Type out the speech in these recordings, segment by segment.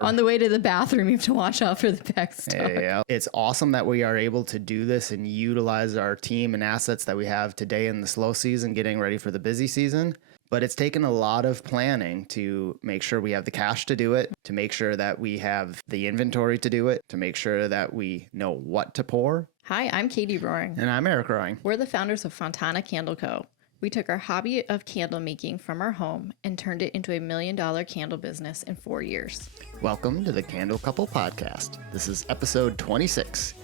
On the way to the bathroom, you have to watch out for the back stuff. Yeah. It's awesome that we are able to do this and utilize our team and assets that we have today in the slow season, getting ready for the busy season. But it's taken a lot of planning to make sure we have the cash to do it, to make sure that we have the inventory to do it, to make sure that we know what to pour. Hi, I'm Katie Roering. And I'm Eric Roering. We're the founders of Fontana Candle Co. We took our hobby of candle making from our home and turned it into $1 million candle business in 4 years. Welcome to the Candle Couple Podcast. This is episode 26,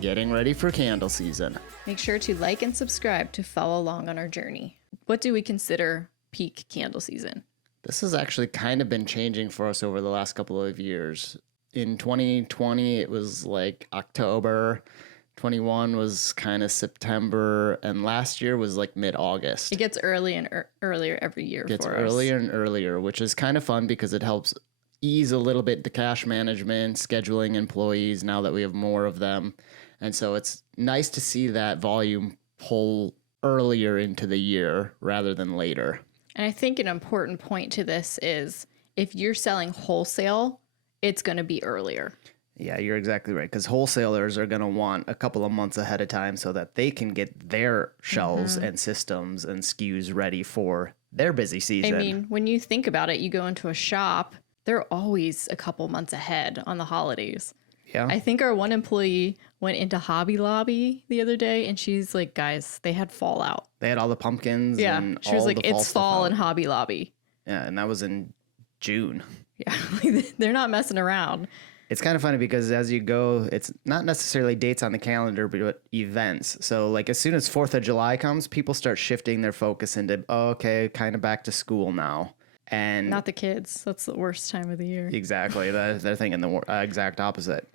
getting ready for candle season. Make sure to like and subscribe to follow along on our journey. What do we consider peak candle season? This has actually kind of been changing for us over the last couple of years. In 2020, it was like October. 21 was kind of September, and last year was like mid-August. It gets early and earlier every year. Gets earlier and earlier, which is kind of fun because it helps ease a little bit the cash management, scheduling employees now that we have more of them. And so it's nice to see that volume pull earlier into the year rather than later. And I think an important point to this is if you're selling wholesale, it's going to be earlier. Yeah, you're exactly right. Because wholesalers are going to want a couple of months ahead of time so that they can get their shelves and systems and SKUs ready for their busy season. I mean, when you think about it, you go into a shop, they're always a couple months ahead on the holidays. Yeah. I think our one employee went into Hobby Lobby the other day and she's like, guys, they had fall out. They had all the pumpkins. Yeah. And She was all like, the it's fall in Hobby Lobby. Yeah. And that was in June. Yeah. They're not messing around. It's kind of funny because as you go, it's not necessarily dates on the calendar, but events. So like as soon as 4th of July comes, people start shifting their focus into, oh, okay, kind of back to school now. And not the kids. That's the worst time of the year. Exactly. They're thinking the exact opposite.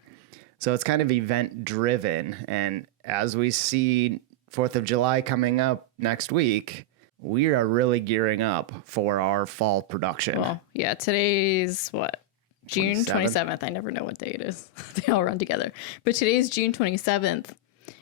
So it's kind of event driven. And as we see 4th of July coming up next week, we are really gearing up for our fall production. Well, yeah, today's what? June 27th. I never know what day it is. They all run together. But today's June 27th.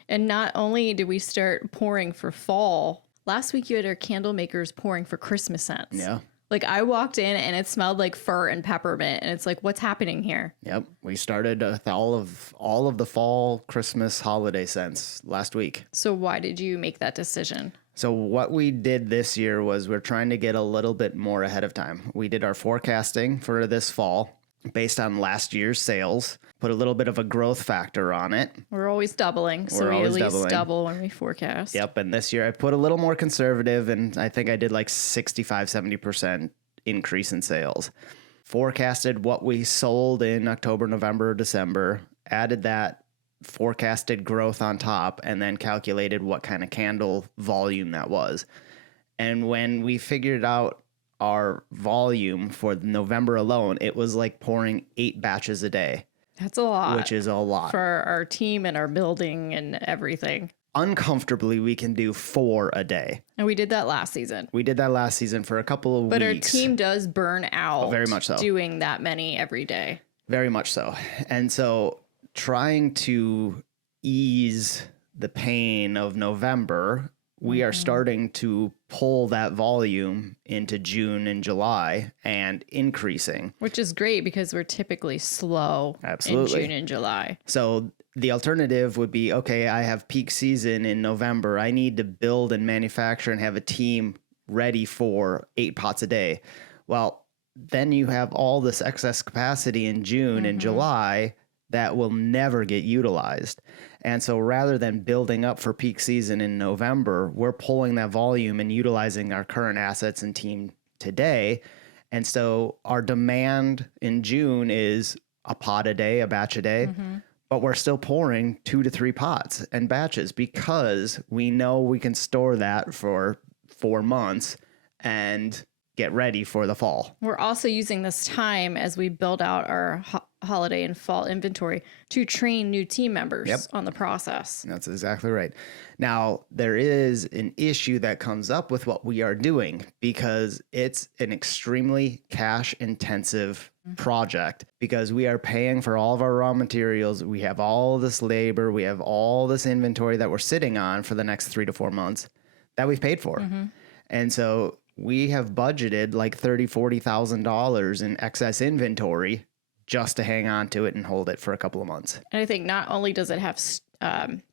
And not only did we start pouring for fall, last week you had our candle makers pouring for Christmas scents. Yeah. Like I walked in and it smelled like fir and peppermint. And it's like, what's happening here? Yep. We started with all of the fall Christmas holiday scents last week. So why did you make that decision? So what we did this year was we're trying to get a little bit more ahead of time. We did our forecasting for this fall based on last year's sales, put a little bit of a growth factor on it. We're always doubling, so we at least double when we forecast. Yep, and this year I put a little more conservative, and I think I did like 65-70% increase in sales. Forecasted what we sold in October, November, December, added that forecasted growth on top, and then calculated what kind of candle volume that was. And when we figured out our volume for November alone, it was like pouring 8 batches a day. That's a lot. Which is a lot. For our team and our building and everything. Uncomfortably, we can do 4 a day. And we did that last season. We did that last season for a couple of weeks. But our team does burn out. Very much so. Doing that many every day. Very much so. And so trying to ease the pain of November, we are starting to pull that volume into June and July and increasing. Which is great because we're typically slow in June and July. So the alternative would be, okay, I have peak season in November. I need to build and manufacture and have a team ready for 8 pots a day. Well, then you have all this excess capacity in June and July that will never get utilized. And so rather than building up for peak season in November, we're pulling that volume and utilizing our current assets and team today. And so our demand in June is a pot a day, a batch a day, but we're still pouring 2 to 3 pots and batches because we know we can store that for 4 months and get ready for the fall. We're also using this time as we build out our holiday and fall inventory to train new team members on the process. That's exactly right. Now, there is an issue that comes up with what we are doing because it's an extremely cash intensive project because we are paying for all of our raw materials. We have all this labor. We have all this inventory that we're sitting on for the next 3 to 4 months that we've paid for. And so we have budgeted like $30,000, $40,000 in excess inventory just to hang on to it and hold it for a couple of months. And I think not only does it have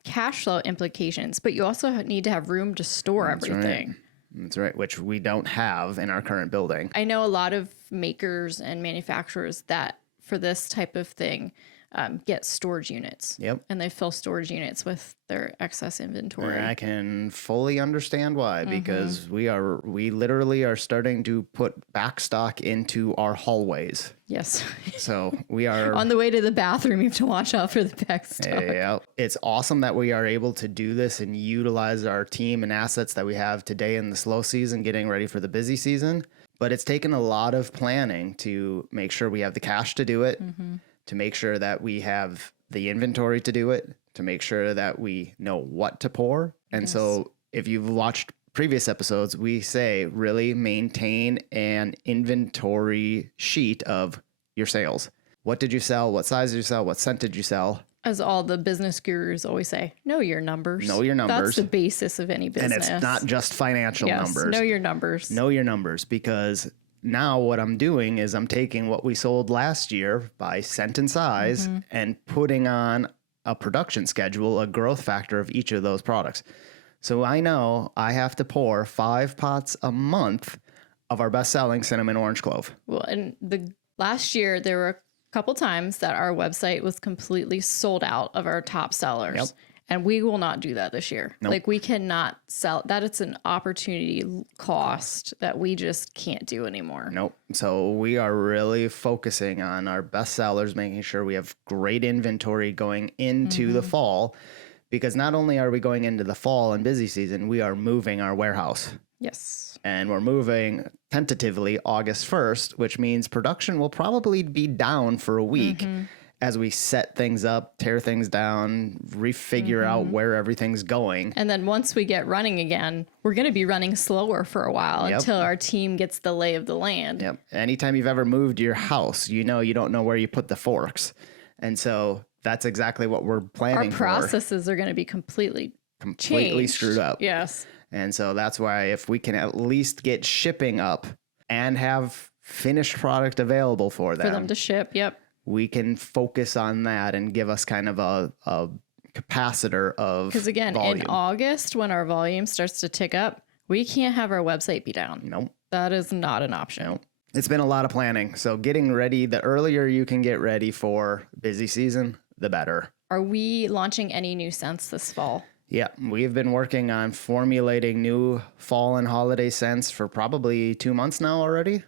cash flow implications, but you also need to have room to store everything. Right. That's right, which we don't have in our current building. I know a lot of makers and manufacturers that for this type of thing get storage units. Yep. And they fill storage units with their excess inventory. And I can fully understand why, because we literally are starting to put back stock into our hallways. Yes. So we are on the way to the bathroom. You have to watch out for the back stock. Yeah. It's awesome that we are able to do this and utilize our team and assets that we have today in the slow season, getting ready for the busy season. But it's taken a lot of planning to make sure we have the cash to do it, to make sure that we have the inventory to do it, to make sure that we know what to pour. And so if you've watched previous episodes, we say really maintain an inventory sheet of your sales. What did you sell? What size did you sell? What scent did you sell? As all the business gurus always say, know your numbers. Know your numbers. That's the basis of any business. And it's not just financial numbers. Know your numbers. Know your numbers, because now what I'm doing is I'm taking what we sold last year by scent and size and putting on a production schedule, a growth factor of each of those products. So I know I have to pour 5 pots a month of our best-selling cinnamon orange clove. Well, and the last year there were a couple times that our website was completely sold out of our top sellers. Yep. And we will not do that this year. Nope. Like we cannot sell that. It's an opportunity cost that we just can't do anymore. Nope. So we are really focusing on our best sellers, making sure we have great inventory going into the fall, because not only are we going into the fall and busy season, we are moving our warehouse. Yes. And we're moving tentatively August 1st, which means production will probably be down for a week as we set things up, tear things down, refigure out where everything's going. And then once we get running again, we're going to be running slower for a while until our team gets the lay of the land. Yep. Anytime you've ever moved your house, you don't know where you put the forks. And so that's exactly what we're planning for. Our processes are going to be completely changed. Screwed up. Yes. And so that's why if we can at least get shipping up and have finished product available for them to ship, yep, we can focus on that and give us kind of a capacitor of because again, volume. in August, when our volume starts to tick up, we can't have our website be down. Nope. That is not an option. Nope. It's been a lot of planning. So getting ready, the earlier you can get ready for busy season, the better. Are we launching any new scents this fall? Yeah, we've been working on formulating new fall and holiday scents for probably 2 months now already.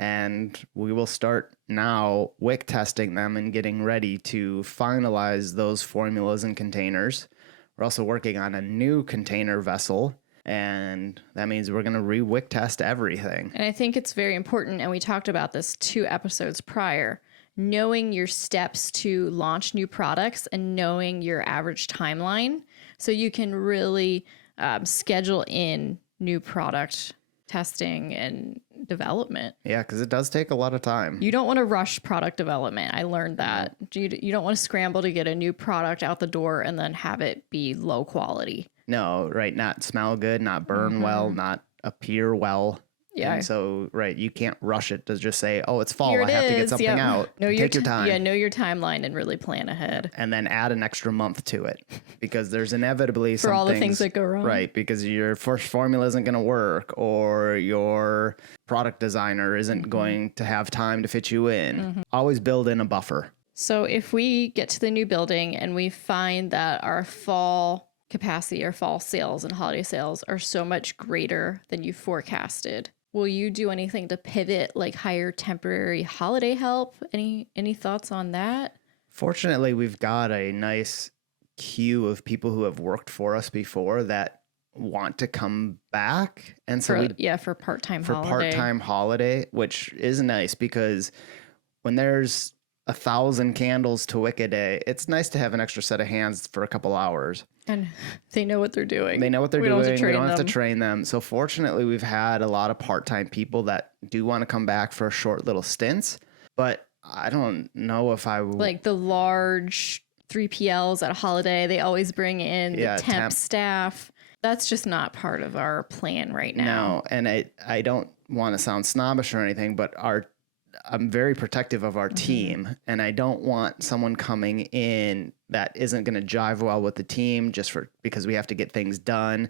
And we will start now wick testing them and getting ready to finalize those formulas and containers. We're also working on a new container vessel, and that means we're going to re-wick test everything. And I think it's very important, and we talked about this 2 episodes prior, knowing your steps to launch new products and knowing your average timeline so you can really schedule in new product testing and development. Yeah, because it does take a lot of time. You don't want to rush product development. I learned that. You don't want to scramble to get a new product out the door and then have it be low quality. No, right. Not smell good, not burn well, not appear well. Yeah. And so, right, you can't rush it to just say, oh, it's fall. Here I have to get something Yep. out. Take your time. Yeah, know your timeline and really plan ahead. And then add an extra month to it, because there's inevitably For all the things that go wrong. Right, because your first formula isn't going to work, or your product designer isn't going to have time to fit you in. Always build in a buffer. So if we get to the new building and we find that our fall capacity, our fall sales and holiday sales are so much greater than you forecasted, will you do anything to pivot, like hire temporary holiday help? Any thoughts on that? Fortunately, we've got a nice queue of people who have worked for us before that want to come back. And so for part-time holiday, which is nice, because when there's 1,000 candles to wick a day, it's nice to have an extra set of hands for a couple hours. And they know what they're doing. They know what they're doing. We don't have to them. train them. So fortunately, we've had a lot of part-time people that do want to come back for short little stints. But I don't know if I would. Like the large 3PLs at a holiday, they always bring in the temp staff. That's just not part of our plan right now. No, and I don't want to sound snobbish or anything, but I'm very protective of our team, and I don't want someone coming in that isn't going to jive well with the team just because we have to get things done.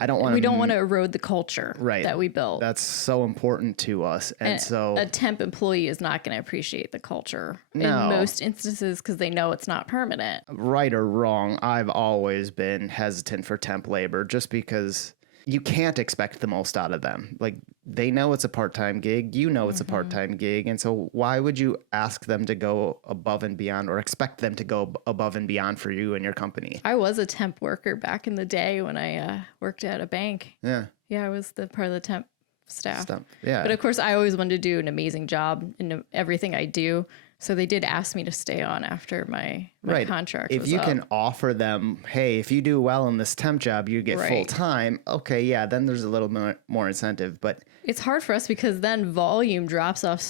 I don't want We don't want to erode the culture that we built. That's so important to us. And so a temp employee is not going to appreciate the culture in No. most instances because they know it's not permanent. right or wrong, I've always been hesitant for temp labor just because you can't expect the most out of them. Like, they know it's a part-time gig, you know it's a part-time gig, and so why would you ask them to go above and beyond or expect them to go above and beyond for you and your company? I was a temp worker back in the day when I worked at a bank. Yeah. Yeah, I was the part of the temp staff. Yeah. But of course, I always wanted to do an amazing job in everything I do. So they did ask me to stay on after my contract if was you up. can offer them, hey, if you do well in this temp job, you get full time. Okay, yeah, then there's a little more incentive. But it's hard for us because then volume drops off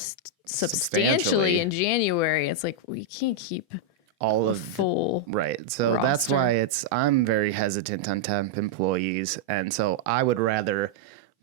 substantially in January. It's like we can't keep all of full right. So roster. that's why I'm very hesitant on temp employees, and so I would rather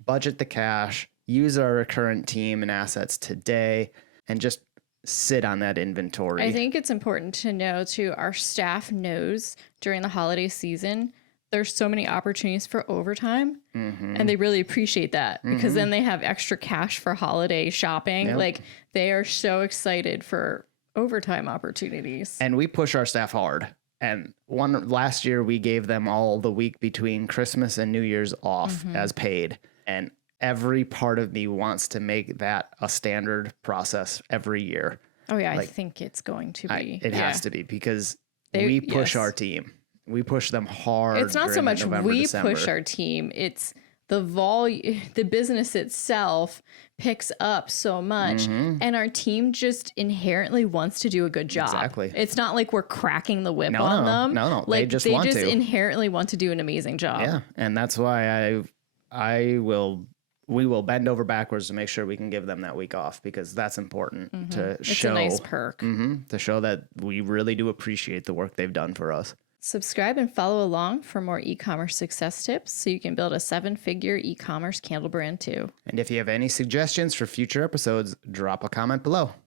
budget the cash, use our current team and assets today, and just sit on that inventory. I think it's important to know too, our staff knows during the holiday season, there's so many opportunities for overtime and they really appreciate that because then they have extra cash for holiday shopping. Yep. Like they are so excited for overtime opportunities. And we push our staff hard. And last year we gave them all the week between Christmas and New Year's off as paid. And every part of me wants to make that a standard process every year. Oh yeah, I think it's going to be. It has to be because we push our team. We push them hard. It's not so much November, we December. push our team. It's the volume, the business itself picks up so much and our team just inherently wants to do a good job. Exactly. It's not like we're cracking the whip on them. No. Like they just want to. inherently want to do an amazing job. Yeah. And that's why we will bend over backwards to make sure we can give them that week off because that's important to show. It's a nice perk. To show that we really do appreciate the work they've done for us. Subscribe and follow along for more e-commerce success tips so you can build a 7-figure e-commerce candle brand too. And if you have any suggestions for future episodes, drop a comment below.